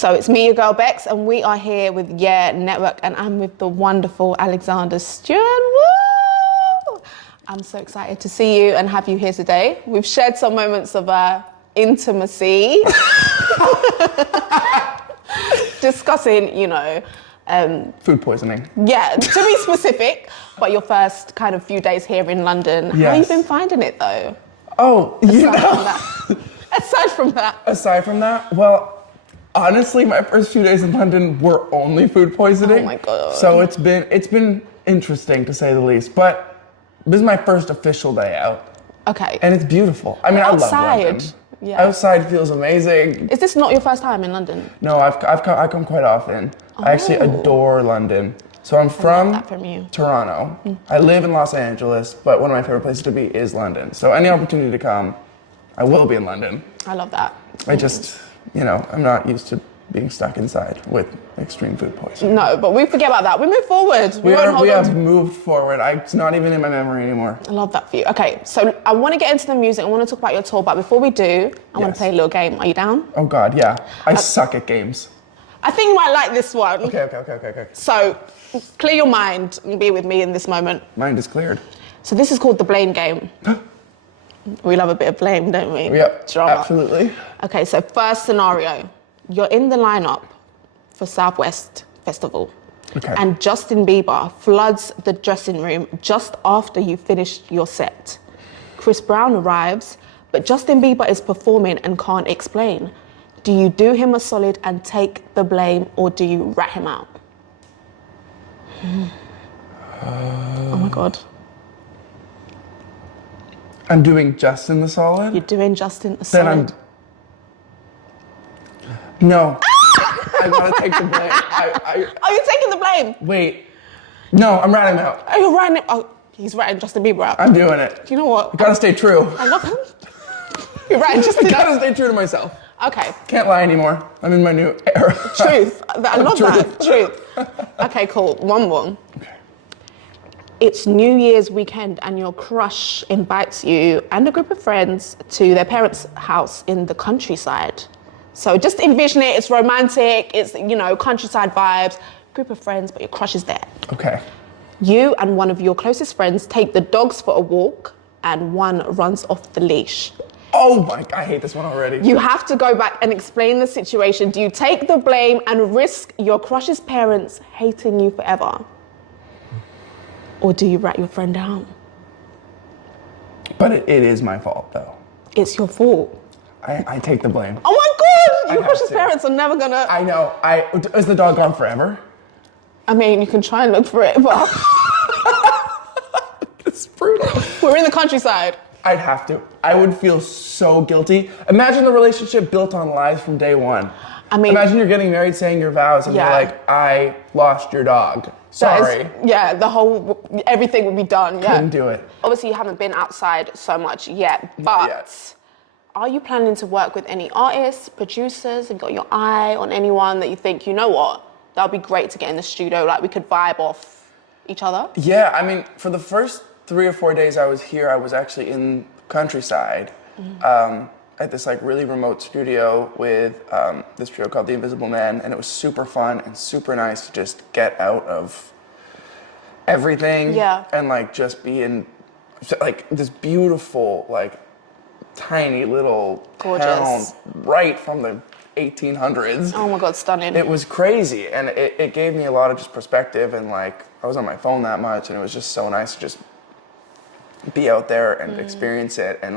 So it's me, your girl Bex, and we are here with YEEEAAH Network, and I'm with the wonderful Alexander Stewart. Woo! I'm so excited to see you and have you here today. We've shared some moments of intimacy, discussing, food poisoning. Yeah, to be specific, but your first kind of few days here in London. Yes. How have you been finding it though? Oh, Aside from that. Aside from that, well, honestly, my first few days in London were only food poisoning. Oh my God. So it's been interesting to say the least. But this is my first official day out. Okay. And it's beautiful. I mean, Outside, I love London. yeah. Outside feels amazing. Is this not your first time in London? No, I come quite often. I actually adore London. So I'm from Toronto. I live in Los Angeles, but one of my favorite places to be is London. So any opportunity to come, I will be in London. I love that. I just, I'm not used to being stuck inside with extreme food poisoning. No, but we forget about that. We move forward. We have moved forward. It's not even in my memory anymore. I love that for you. Okay, so I want to get into the music. I want to talk about your tour, but before we do, I want to play a little game. Are you down? Oh God, yeah. I suck at games. I think you might like this one. Okay. So, clear your mind and be with me in this moment. Mind is cleared. So this is called the blame game. We love a bit of blame, don't we? Yep, Drama. absolutely. Okay, so first scenario. You're in the lineup for Southwest Festival. Okay. And Justin Bieber floods the dressing room just after you finished your set. Chris Brown arrives, but Justin Bieber is performing and can't explain. Do you do him a solid and take the blame, or do you rat him out? Oh my God. I'm doing Justin the solid? You're doing Justin a solid. No. I gotta take the blame. Are you taking the blame? Wait. No, I'm ratting him out. Oh, you're ratting him. Oh, he's ratting Justin Bieber out. I'm doing it. Do you know what? You gotta stay true. I love him. You're ratting Justin I out. gotta stay true to myself. Okay. Can't lie anymore. I'm in my new era. Truth. I love Truth. that. Truth. Okay, cool. One more. Okay. It's New Year's weekend and your crush invites you and a group of friends to their parents' house in the countryside. So just envision it. It's romantic. It's, countryside vibes. Group of friends, but your crush is there. Okay. You and one of your closest friends take the dogs for a walk and one runs off the leash. Oh my God, I hate this one already. You have to go back and explain the situation. Do you take the blame and risk your crush's parents hating you forever? Or do you rat your friend out? But it is my fault though. It's your fault. I take the blame. Oh my God! Your crush's parents are never gonna... I know. Is the dog gone forever? I mean, you can try and look for it, but... It's brutal. We're in the countryside. I'd have to. I would feel so guilty. Imagine the relationship built on lies from day one. I mean... Imagine you're getting married, saying your vows, and you're like, I lost your dog. Sorry. Everything would be done, yeah. Couldn't do it. Obviously, you haven't been outside so much yet, but... Not yet. Are you planning to work with any artists, producers? Have you got your eye on anyone that you think, you know what, that would be great to get in the studio, like we could vibe off each other? Yeah, I mean, for the first 3 or 4 days I was here, I was actually in countryside at this really remote studio with this trio called The Invisible Man, and it was super fun and super nice to just get out of everything and just be in this beautiful tiny little town right from the 1800s. Oh my God, stunning. It was crazy, and it gave me a lot of just perspective, and I was on my phone that much, and it was just so nice to just be out there and experience it, and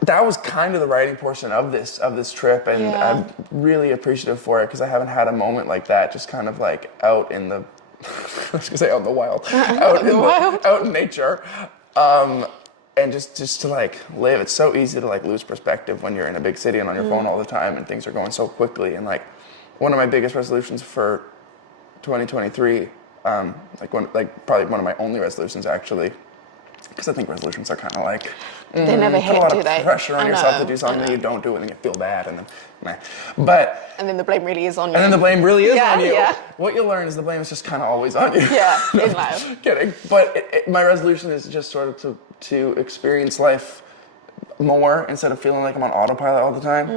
that was kind of the writing portion of this trip, and I'm really appreciative for it because I haven't had a moment like that, just kind of out in the I was gonna say out in the wild, out in nature. And just to live. It's so easy to lose perspective when you're in a big city and on your phone all the time and things are going so quickly. And one of my biggest resolutions for 2023, probably one of my only resolutions actually, because I think resolutions are kind of they never hit, do they? A lot of pressure on yourself to do something that you don't do, and then you feel bad, and then But and then the blame really is on you. And then the blame really is on you. Yeah. What you learn is the blame is just kind of always on you. Yeah, in life. Kidding. But my resolution is just sort of to experience life more instead of feeling like I'm on autopilot all the time.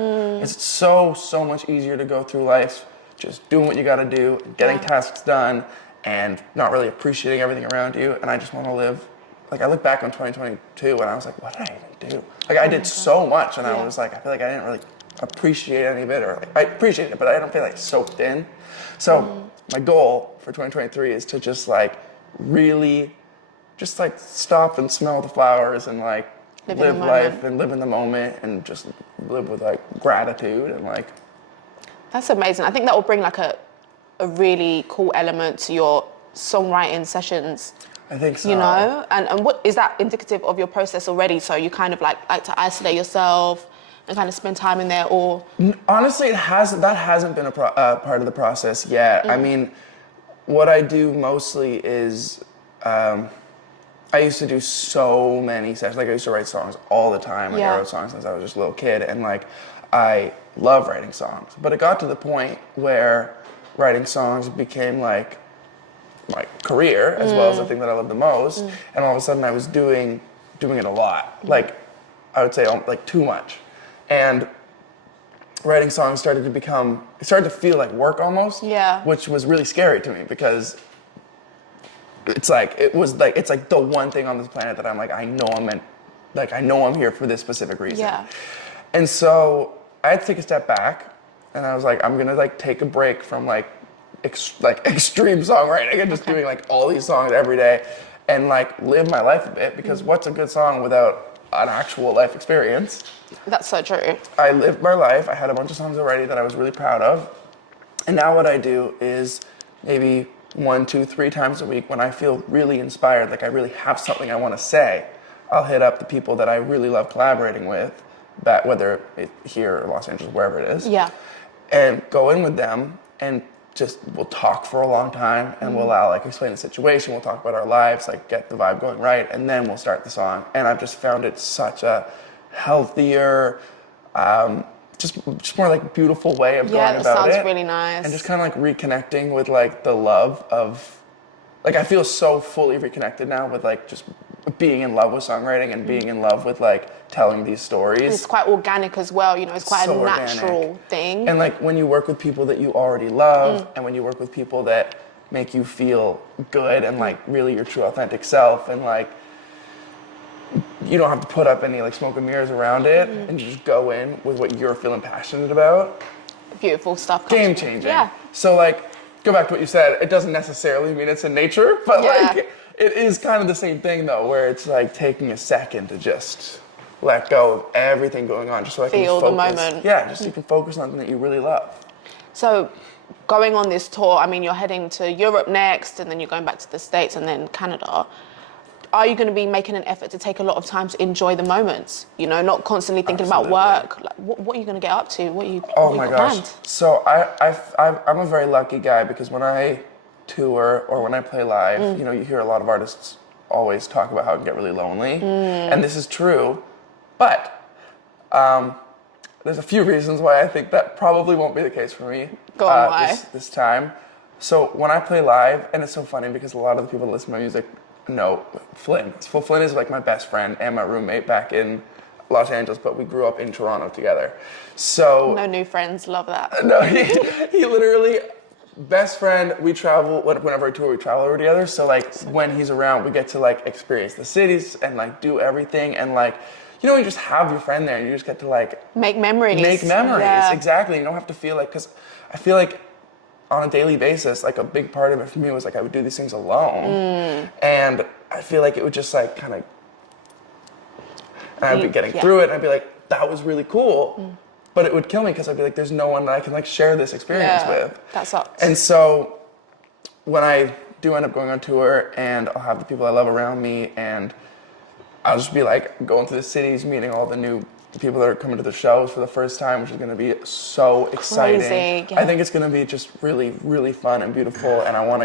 It's so much easier to go through life just doing what you gotta do, getting tasks done, and not really appreciating everything around you. And I just want to live, like, I look back on 2022 and I was like, what did I even do? Like, I did so much, and I was like, I feel like I didn't really appreciate any of it, or like, I appreciate it, but I don't feel like soaked in. So my goal for 2023 is to just like really just like stop and smell the flowers and like live life and live in the moment and just live with like gratitude and like. That's amazing. I think that will bring like a really cool element to your songwriting sessions. I think so. You know, and what is that indicative of your process already? So you kind of like to isolate yourself and kind of spend time in there, or? Honestly, that hasn't been a part of the process yet. I mean, what I do mostly is, I used to do so many sessions. Like, I used to write songs all the time. Like, I wrote songs since I was just a little kid, and like, I love writing songs. But it got to the point where writing songs became like my career as well as the thing that I love the most. And all of a sudden, I was doing it a lot. Like, I would say like too much. And writing songs started to feel like work almost. Yeah. Which was really scary to me because it's like the one thing on this planet that I'm like, I know I'm here for this specific reason. Yeah. And so I had to take a step back, and I was like, I'm gonna like take a break from like extreme songwriting and just doing like all these songs every day and like live my life a bit, because what's a good song without an actual life experience? That's so true. I lived my life. I had a bunch of songs already that I was really proud of. And now what I do is maybe 1, 2, 3 times a week when I feel really inspired, like I really have something I want to say, I'll hit up the people that I really love collaborating with, that whether it's here or Los Angeles, wherever it is. Yeah. And go in with them and just we'll talk for a long time, and we'll like explain the situation, we'll talk about our lives, like get the vibe going right, and then we'll start the song. And I've just found it such a healthier, just more like beautiful way of going about it. Yeah, that sounds really nice. And just kind of like reconnecting with like the love of, like I feel so fully reconnected now with like just being in love with songwriting and being in love with like telling these stories. And it's quite organic as well, you know, it's quite so a natural thing. And like when you work with people that you already love, and when you work with people that make you feel good and like really your true authentic self, and like you don't have to put up any like smoke and mirrors around it, and you just go in with what you're feeling passionate about. Beautiful stuff. Game changing. Yeah. So like, go back to what you said, it doesn't necessarily mean it's in nature, but like it is kind of the same thing though, where it's like taking a second to just let go of everything going on, just so I can feel focus. The moment. Yeah, just so you can focus on something that you really love. So going on this tour, I mean, you're heading to Europe next, and then you're going back to the States and then Canada. Are you going to be making an effort to take a lot of time to enjoy the moments? You know, not constantly thinking about work. Like, what are you going to get up to? What are you? Oh my gosh! Planned? So I'm a very lucky guy, because when I tour or when I play live, you know, you hear a lot of artists always talk about how it can get really lonely, and this is true, but there's a few reasons why I think that probably won't be the case for me. Go on, why? This time. So when I play live, and it's so funny because a lot of the people that listen to my music know Flynn. So Flynn is like my best friend and my roommate back in Los Angeles, but we grew up in Toronto together. So no new friends, love that. No, he literally, best friend. We travel, whenever I tour, we travel together. So like when he's around, we get to like experience the cities and like do everything, and like, you know, you just have your friend there and you just get to like make memories. Yeah. Exactly. You don't have to feel like, because I feel like on a daily basis, like a big part of it for me was like I would do these things alone, and I feel like it would just like kind of, and I'd be getting through it, and I'd be like, that was really cool, but it would kill me because I'd be like, there's no one that I can like share this experience with. That sucks. And so when I do end up going on tour, and I'll have the people I love around me, and I'll just be like going through the cities, meeting all the new people that are coming to the shows for the first time, which is going to be so exciting. Crazy, yeah. I think it's going to be just really, really fun and beautiful, and I want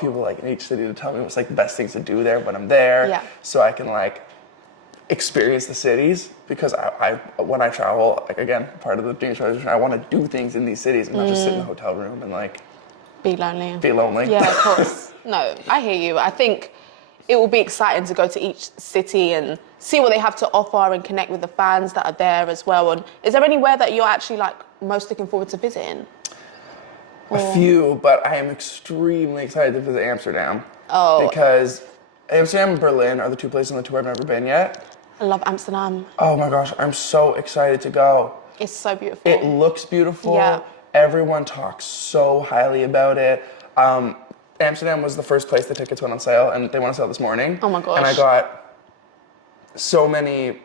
people like in each city to tell me what's like the best things to do there when I'm there, so I can like experience the cities, because I when I travel, like again, part of the dream tradition, I want to do things in these cities and not just sit in a hotel room and like be lonely. Be lonely. Yeah, of course. No, I hear you. I think it will be exciting to go to each city and see what they have to offer and connect with the fans that are there as well. And is there anywhere that you're actually like most looking forward to visiting? A few, but I am extremely excited to visit Amsterdam. Oh. Because Amsterdam and Berlin are the two places on the tour I've never been yet. I love Amsterdam. Oh my gosh, I'm so excited to go. It's so beautiful. It looks beautiful. Yeah. Everyone talks so highly about it. Amsterdam was the first place the tickets went on sale, and they went on sale this morning. Oh my gosh. And I got so many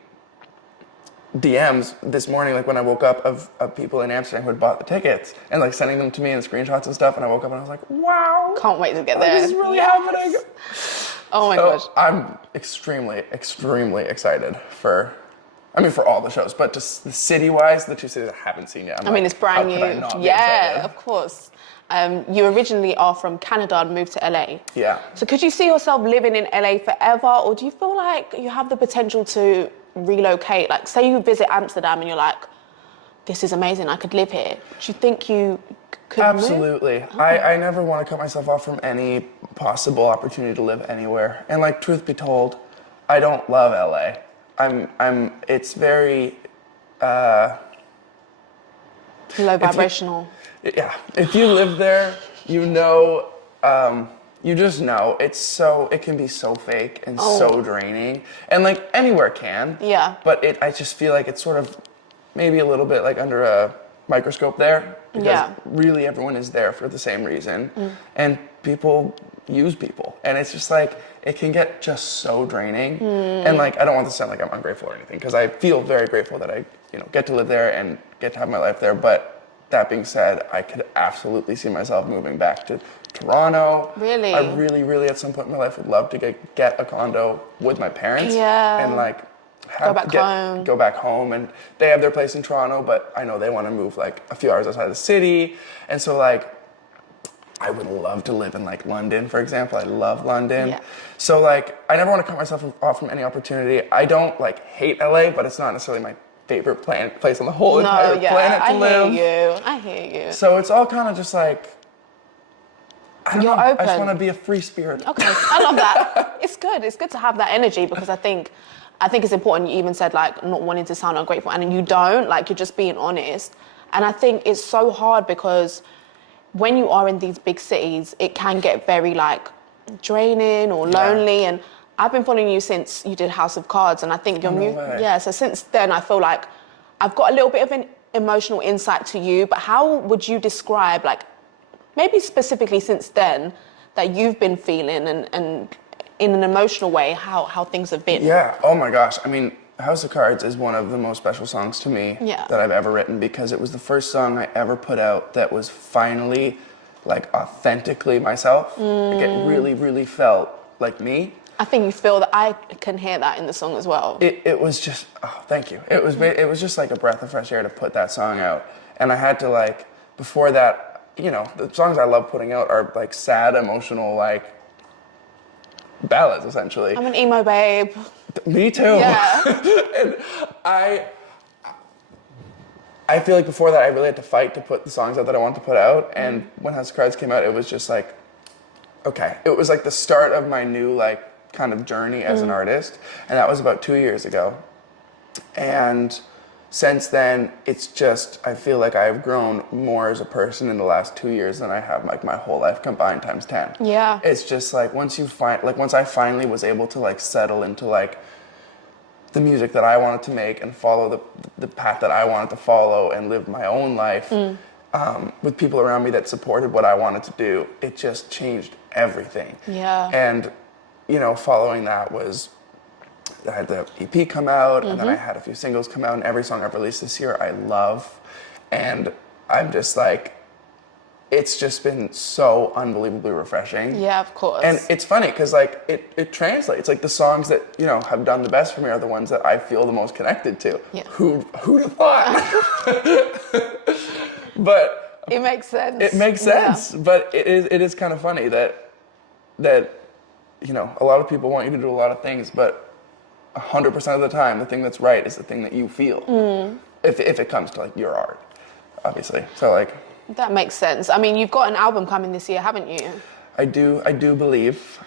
DMs this morning, like when I woke up, of people in Amsterdam who had bought the tickets and like sending them to me and screenshots and stuff. And I woke up and I was like, wow. Can't wait to get there. This is really happening. Oh my gosh. I'm extremely, extremely excited for all the shows, but just the city-wise, the two cities I haven't seen yet. It's brand how new. could I not be Yeah, excited? of course. You originally are from Canada and moved to LA. Yeah. So could you see yourself living in LA forever, or do you feel like you have the potential to relocate? Like, say you visit Amsterdam and you're like, this is amazing, I could live here. Do you think you could Absolutely. move? I never want to cut myself off from any possible opportunity to live anywhere. And like, truth be told, I don't love LA. It's very Low vibrational. Yeah, if you live there, you know, you just know it can be so fake and so draining, and like anywhere can. Yeah. But I just feel like it's sort of maybe a little bit like under a microscope there, because really everyone is there for the same reason, and people use people, and it's just like it can get just so draining. And like, I don't want this to sound like I'm ungrateful or anything, because I feel very grateful that I get to live there and get to have my life there. But that being said, I could absolutely see myself moving back to Toronto. Really? I really, really at some point in my life would love to get a condo with my parents. Yeah. And like go back home. And they have their place in Toronto, but I know they want to move like a few hours outside of the city. And so like, I would love to live in like London, for example. I love London. Yeah. So like, I never want to cut myself off from any opportunity. I don't like hate LA, but it's not necessarily my favorite place on the whole entire planet to live. I hear you. So it's all kind of just like, I don't know. Open. I just want to be a free spirit. Okay, I love that. It's good. It's good to have that energy, because I think it's important. You even said like not wanting to sound ungrateful, and you don't, like, you're just being honest. And I think it's so hard, because when you are in these big cities, it can get very like draining or lonely. And I've been following you since you did House of Cards, and I think your so since then I feel like I've got a little bit of an emotional insight to you. But how would you describe, like, maybe specifically since then, that you've been feeling and in an emotional way, how things have been? Yeah, oh my gosh. I mean, House of Cards is one of the most special songs to me that I've ever written, because it was the first song I ever put out that was finally like authentically myself. Like, it really, really felt like me. I think you feel that. I can hear that in the song as well. It was just, oh, thank you. It was just like a breath of fresh air to put that song out. And I had to like, before that, the songs I love putting out are like sad, emotional, like ballads, essentially. I'm an emo babe. Me too. Yeah. And I feel like before that I really had to fight to put the songs out that I wanted to put out. And when House of Cards came out, it was just like, okay. It was like the start of my new like kind of journey as an artist. And that was about 2 years ago. And since then, it's just, I feel like I've grown more as a person in the last 2 years than I have like my whole life combined times 10. Yeah. It's just like once I finally was able to like settle into like the music that I wanted to make and follow the path that I wanted to follow and live my own life with people around me that supported what I wanted to do, it just changed everything. Yeah. And, following that was, I had the EP come out, and then I had a few singles come out, and every song I've released this year I love. And I'm just like, it's just been so unbelievably refreshing. Yeah, of course. And it's funny, because like, it translates. Like, the songs that, have done the best for me are the ones that I feel the most connected to. Yeah. Who'd have thought? But it makes sense. It makes sense. Yeah. But it is kind of funny that a lot of people want you to do a lot of things, but 100% of the time, the thing that's right is the thing that you feel. If it comes to like your art, obviously. So like, that makes sense. I mean, you've got an album coming this year, haven't you? I do believe.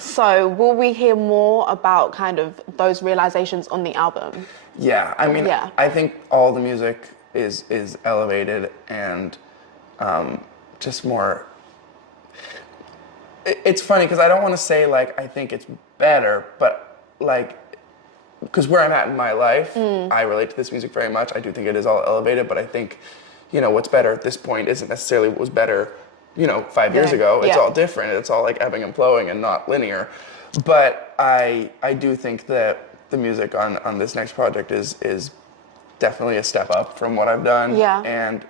So will we hear more about kind of those realizations on the album? Yeah, I mean, I think all the music is elevated and just more. It's funny because I don't want to say like I think it's better, but like because where I'm at in my life, I relate to this music very much. I do think it is all elevated, but I think, you know, what's better at this point isn't necessarily what was better, you know, 5 years ago. It's all different. It's all like ebbing and flowing and not linear. But I do think that the music on this next project is definitely a step up from what I've done. Yeah. And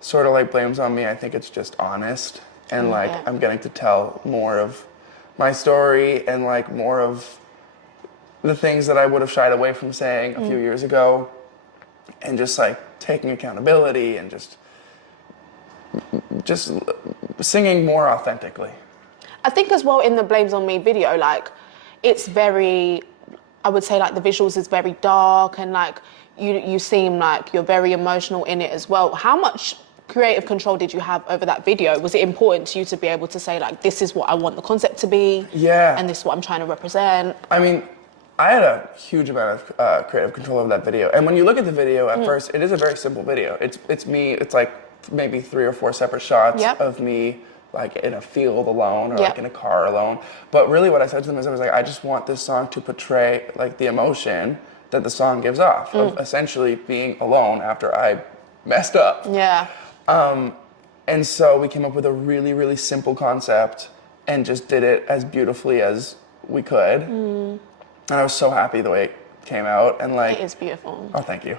sort of like Blames on Me, I think it's just honest. And like I'm getting to tell more of my story and like more of the things that I would have shied away from saying a few years ago, and just like taking accountability and just singing more authentically. I think as well in the Blames on Me video, like it's very, I would say like the visuals is very dark and like you seem like you're very emotional in it as well. How much creative control did you have over that video? Was it important to you to be able to say like, this is what I want the concept to be? Yeah. And this is what I'm trying to represent? I mean, I had a huge amount of creative control over that video. And when you look at the video at first, it is a very simple video. It's me, it's like maybe 3 or 4 separate shots of me like in a field alone or like in a car alone. But really what I said to them is I was like, I just want this song to portray like the emotion that the song gives off of essentially being alone after I messed up. Yeah. And so we came up with a really, really simple concept and just did it as beautifully as we could. And I was so happy the way it came out. And like, it is beautiful. Oh, thank you.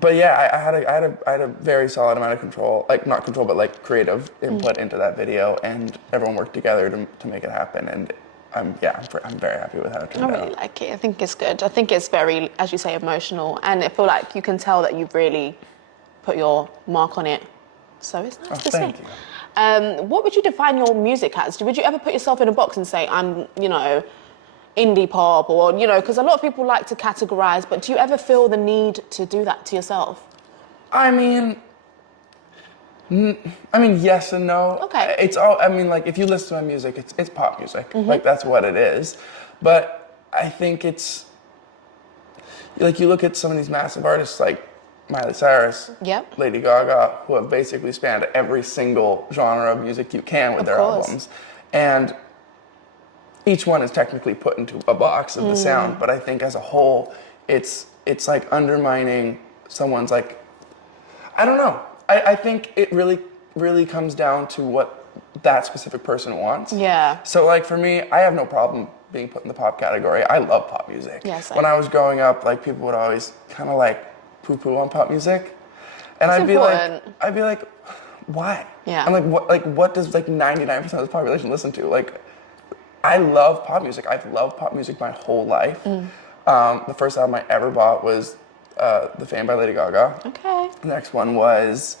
But yeah, I had a very solid amount of control, like not control, but like creative input into that video, and everyone worked together to make it happen. And I'm very happy with how it turned out. I really like it. I think it's good. I think it's very, as you say, emotional, and I feel like you can tell that you've really put your mark on it. So it's nice to see. Thank you. What would you define your music as? Would you ever put yourself in a box and say, I'm, you know, indie pop, or, you know, because a lot of people like to categorize, but do you ever feel the need to do that to yourself? I mean, yes and no. Okay. It's all, I mean, like, if you listen to my music, it's pop music. Like, that's what it is. But I think it's, like, you look at some of these massive artists, like Miley Cyrus, Lady Gaga, who have basically spanned every single genre of music you can with their albums. And each one is technically put into a box of the sound, but I think as a whole, it's like undermining someone's like, I don't know. I think it really comes down to what that specific person wants. Yeah. So like for me, I have no problem being put in the pop category. I love pop music. Yes. When I was growing up, like people would always kind of like poo-poo on pop music, and I'd be like, why? Yeah. I'm like, what does like 99% of the population listen to? Like, I love pop music. I've loved pop music my whole life. The first album I ever bought was The Fame by Lady Gaga. Okay. The next one was,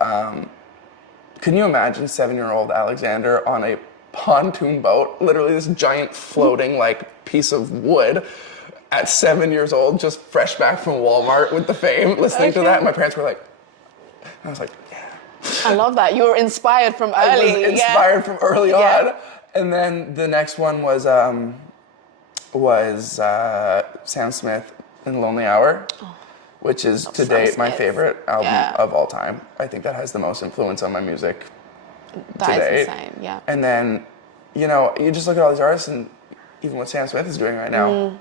can you imagine 7-year-old Alexander on a pontoon boat, literally this giant floating like piece of wood at 7 years old, just fresh back from Walmart with The Fame, listening to that. And my parents were like, I was like, yeah. I love that. You were inspired from early. I was inspired from early on. And then the next one was Sam Smith in Lonely Hour, which is to date my favorite album of all time. I think that has the most influence on my music to date. That is insane, yeah. And then, you know, you just look at all these artists, and even what Sam Smith is doing right now,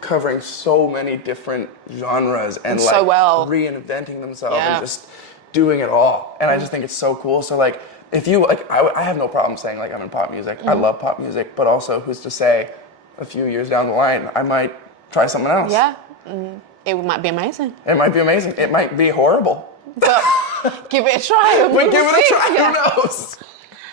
covering so many different genres and like reinventing themselves and just doing it all. And I just think it's so cool. So like, if you like, I have no problem saying like I'm in pop music. I love pop music, but also who's to say a few years down the line I might try something else. Yeah, it might be amazing. It might be amazing. It might be horrible. But give it a try. But give it a try. Who knows?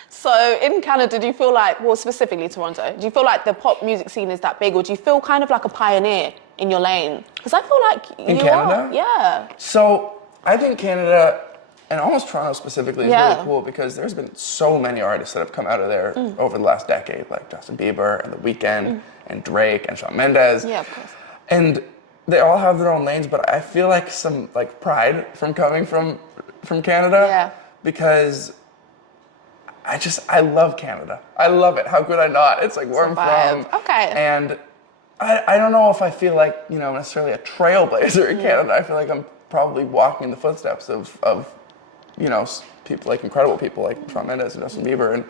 So in Canada, do you feel like, well, specifically Toronto, do you feel like the pop music scene is that big, or do you feel kind of like a pioneer in your lane? Because I feel like in Canada? Are. Yeah. So I think Canada, and almost Toronto specifically, is really cool because there's been so many artists that have come out of there over the last decade, like Justin Bieber and The Weeknd and Drake and Shawn Mendes. Yeah, of course. And they all have their own lanes, but I feel like some like pride from coming from Canada. Yeah. Because I love Canada. I love it. How could I not? It's like where I'm from. Okay. And I don't know if I feel like, you know, necessarily a trailblazer in Canada. I feel like I'm probably walking in the footsteps of you know, people like incredible people like Shawn Mendes and Justin Bieber, and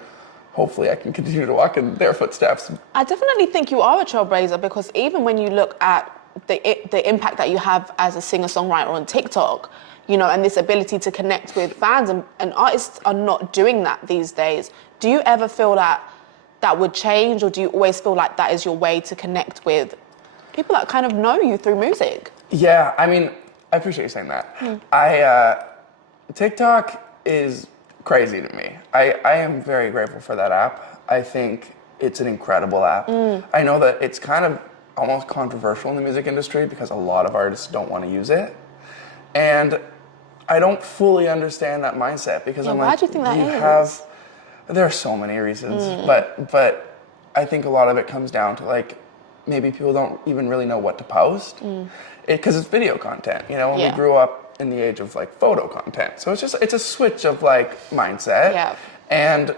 hopefully I can continue to walk in their footsteps. I definitely think you are a trailblazer, because even when you look at the impact that you have as a singer-songwriter on TikTok, you know, and this ability to connect with fans, and artists are not doing that these days. Do you ever feel that would change, or do you always feel like that is your way to connect with people that kind of know you through music? Yeah, I mean, I appreciate you saying that. TikTok is crazy to me. I am very grateful for that app. I think it's an incredible app. I know that it's kind of almost controversial in the music industry because a lot of artists don't want to use it. And I don't fully understand that mindset, because I'm like, why do you think that is? There are so many reasons, but I think a lot of it comes down to like, maybe people don't even really know what to post, because it's video content, you know, and we grew up in the age of like photo content. So it's a switch of like mindset. Yeah. And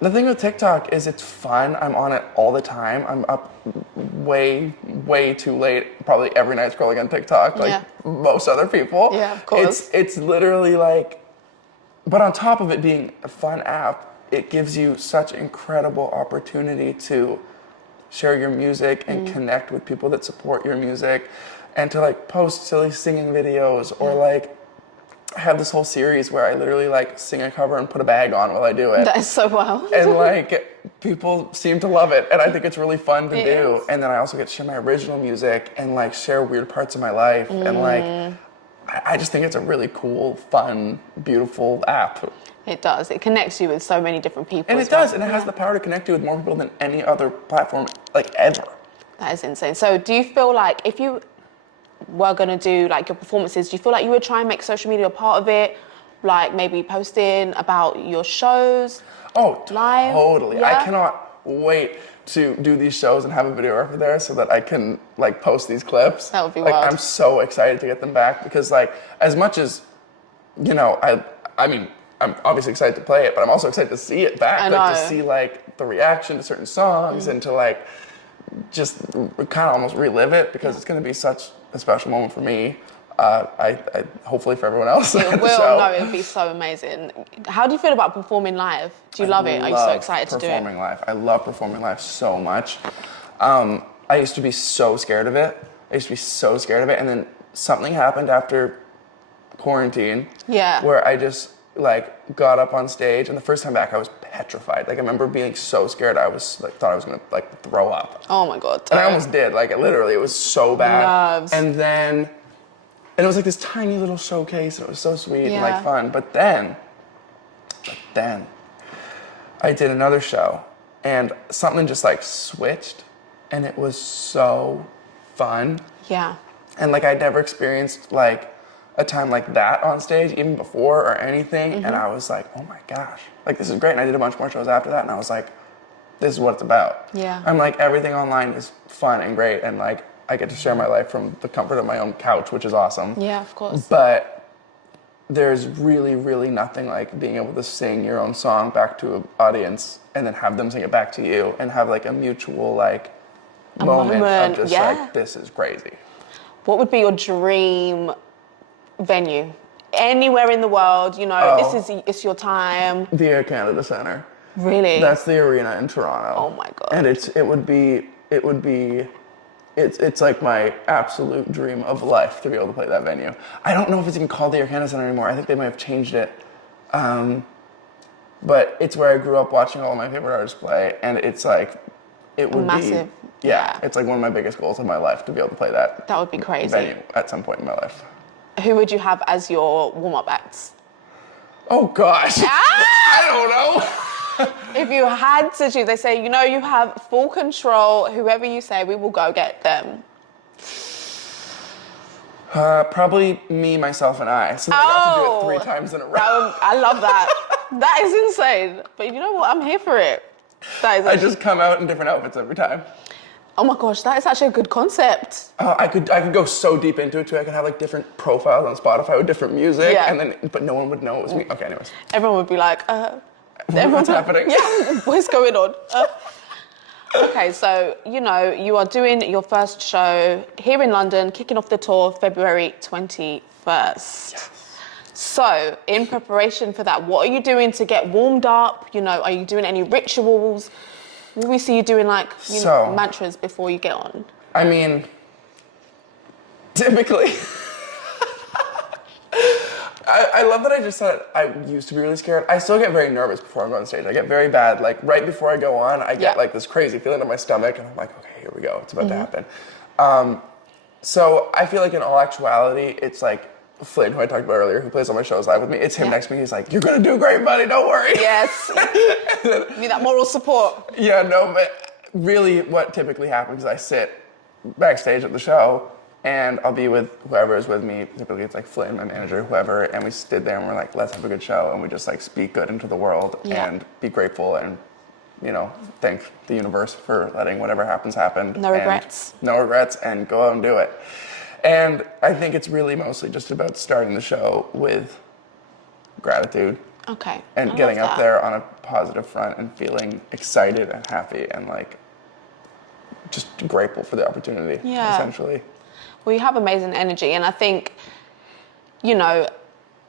the thing with TikTok is it's fun. I'm on it all the time. I'm up way too late, probably every night scrolling on TikTok, like most other people. Yeah, of course. It's literally like, but on top of it being a fun app, it gives you such incredible opportunity to share your music and connect with people that support your music, and to like post silly singing videos, or like I have this whole series where I literally like sing a cover and put a bag on while I do it. That is so wild. And like people seem to love it, and I think it's really fun to do. Is. And then I also get to share my original music and like share weird parts of my life, and like I just think it's a really cool, fun, beautiful app. It does. It connects you with so many different people. And it does, and it has the power to connect you with more people than any other platform, like ever. That is insane. So do you feel like if you were going to do like your performances, do you feel like you would try and make social media a part of it? Like maybe posting about your shows? Oh, live? Totally. Yeah? I cannot wait to do these shows and have a videographer there so that I can like post these clips. That would be like, wild. I'm so excited to get them back, because like as much as, you know, I mean, I'm obviously excited to play it, but I'm also excited to see it back. I like know. to see like the reaction to certain songs and to like just kind of almost relive it, because it's going to be such a special moment for me. I hopefully for everyone else. It will. No, it would be so amazing. How do you feel about performing live? Do you love it? Are you so excited to do it? Performing live. I love performing live so much. I used to be so scared of it. And then something happened after quarantine. Yeah. Where I just like got up on stage, and the first time back I was petrified. Like I remember being so scared I was like thought I was gonna like throw up. Oh my God. And I almost did. Like it was so bad. Nerves. And it was like this tiny little showcase, and it was so sweet and like fun. But then I did another show, and something just like switched, and it was so fun. Yeah. And like I'd never experienced like a time like that on stage, even before or anything. And I was like, oh my gosh, like this is great. And I did a bunch more shows after that, and I was like, this is what it's about. Yeah. I'm like, everything online is fun and great, and like I get to share my life from the comfort of my own couch, which is awesome. Yeah, of course. But there's really nothing like being able to sing your own song back to an audience and then have them sing it back to you and have like a mutual like moment of just like, this is crazy. What would be your dream venue? Anywhere in the world, you know, it's your time. The Air Canada Centre. Really? That's the arena in Toronto. Oh my God. And it's like my absolute dream of life to be able to play that venue. I don't know if it's even called the Air Canada Centre anymore. I think they might have changed it. But it's where I grew up watching all of my favorite artists play, and it's like, it would massive. be, yeah, it's like one of my biggest goals of my life to be able to play that. That would be crazy. Venue at some point in my life. Who would you have as your warm-up acts? Oh gosh, I don't know. If you had to choose, they say, you know, you have full control. Whoever you say, we will go get them. Probably me, myself, and I. So I got to do it 3 times in a row. I love that. That is insane. But you know what? I'm here for it. That is I just come out in different outfits every time. Oh my gosh, that is actually a good concept. I could go so deep into it too. I could have like different profiles on Spotify with different music, and then but no one would know it was me. Okay, anyways. Everyone would be like, What's happening? Yeah, what's going on? Okay, so, you are doing your first show here in London, kicking off the tour February 21st. Yes. So, in preparation for that, what are you doing to get warmed up? Are you doing any rituals? Will we see you doing mantras before you get on? I mean, typically, I love that I just said I used to be really scared. I still get very nervous before I go on stage. I get very bad, right before I go on, I get this crazy feeling in my stomach, and I'm like, okay, here we go, it's about to happen. So I feel like in all actuality, it's like Flynn, who I talked about earlier, who plays on my shows live with me, it's him next to me, he's like, you're gonna do great, buddy, don't worry. Yes, you need that moral support. Yeah, no, but really what typically happens is I sit backstage at the show, and I'll be with whoever is with me. Typically it's like Flynn, my manager, whoever, and we stood there and we're like, let's have a good show, and we just speak good into the world and be grateful and, thank the universe for letting whatever happens happen. No regrets. No regrets, and go out and do it. And I think it's really mostly just about starting the show with gratitude. Okay. And getting up there on a positive front and feeling excited and happy and just grateful for the opportunity, essentially. Well, you have amazing energy, and I think,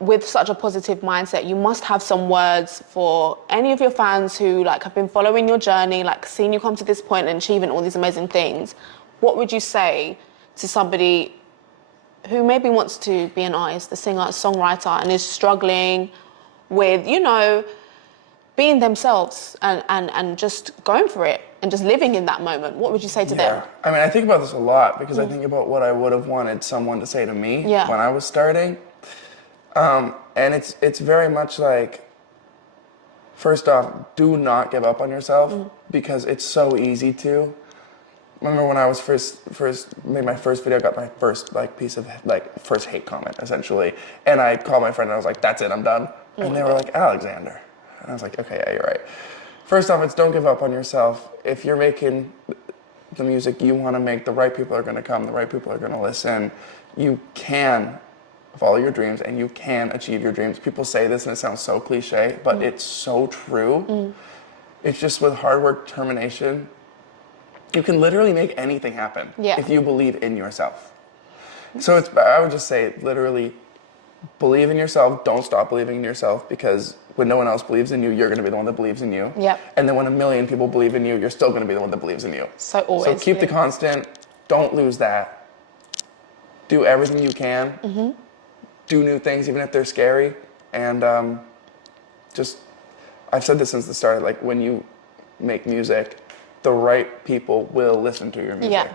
with such a positive mindset, you must have some words for any of your fans who have been following your journey, seeing you come to this point and achieving all these amazing things. What would you say to somebody who maybe wants to be an artist, a singer, a songwriter, and is struggling with, being themselves and just going for it and just living in that moment? What would you say to them? I mean, I think about this a lot because I think about what I would have wanted someone to say to me when I was starting. And it's very much first off, do not give up on yourself because it's so easy to. Remember when I was first made my first video, I got my first piece of first hate comment essentially, and I called my friend and I was like, "That's it, I'm done." And they were like, "Alexander," and I was like, "Okay, yeah, you're right." First off, it's don't give up on yourself. If you're making the music you want to make, the right people are going to come, the right people are going to listen. You can follow your dreams and you can achieve your dreams. People say this and it sounds so cliche, but it's so true. It's just with hard work, determination, you can literally make anything happen if you believe in yourself. So I would just say, literally, believe in yourself. Don't stop believing in yourself, because when no one else believes in you, you're going to be the one that believes in you. Yep. And then when a million people believe in you, you're still going to be the one that believes in you. So keep the constant. Don't lose that. Do everything you can. Do new things, even if they're scary. And I've said this since the start, when you make music, the right people will listen to your music.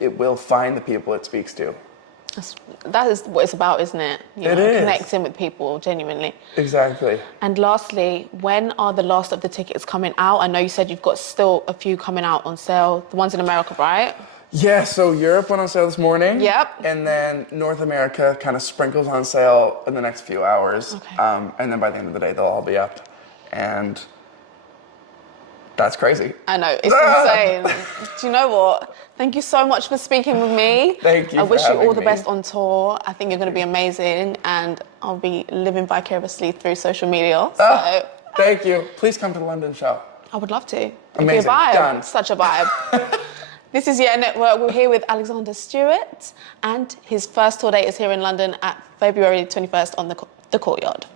It will find the people it speaks to. That is what it's about, isn't it? It is. Connecting with people genuinely. Exactly. And lastly, when are the last of the tickets coming out? I know you said you've got still a few coming out on sale. The ones in America, right? Yeah, so Europe went on sale this morning. Yep. And then North America kind of sprinkles on sale in the next few hours. Okay. And then by the end of the day, they'll all be up. And that's crazy. I know, it's insane. Do you know what? Thank you so much for speaking with me. Thank you. I wish you all the best on tour. I think you're going to be amazing, and I'll be living vicariously through social media. So. Thank you. Please come to the London show. I would love to. It'd Amazing. be a vibe. Done. Such a vibe. This is YEEEAAH Network. We're here with Alexander Stewart, and his first tour date is here in London at February 21st on the Courtyard.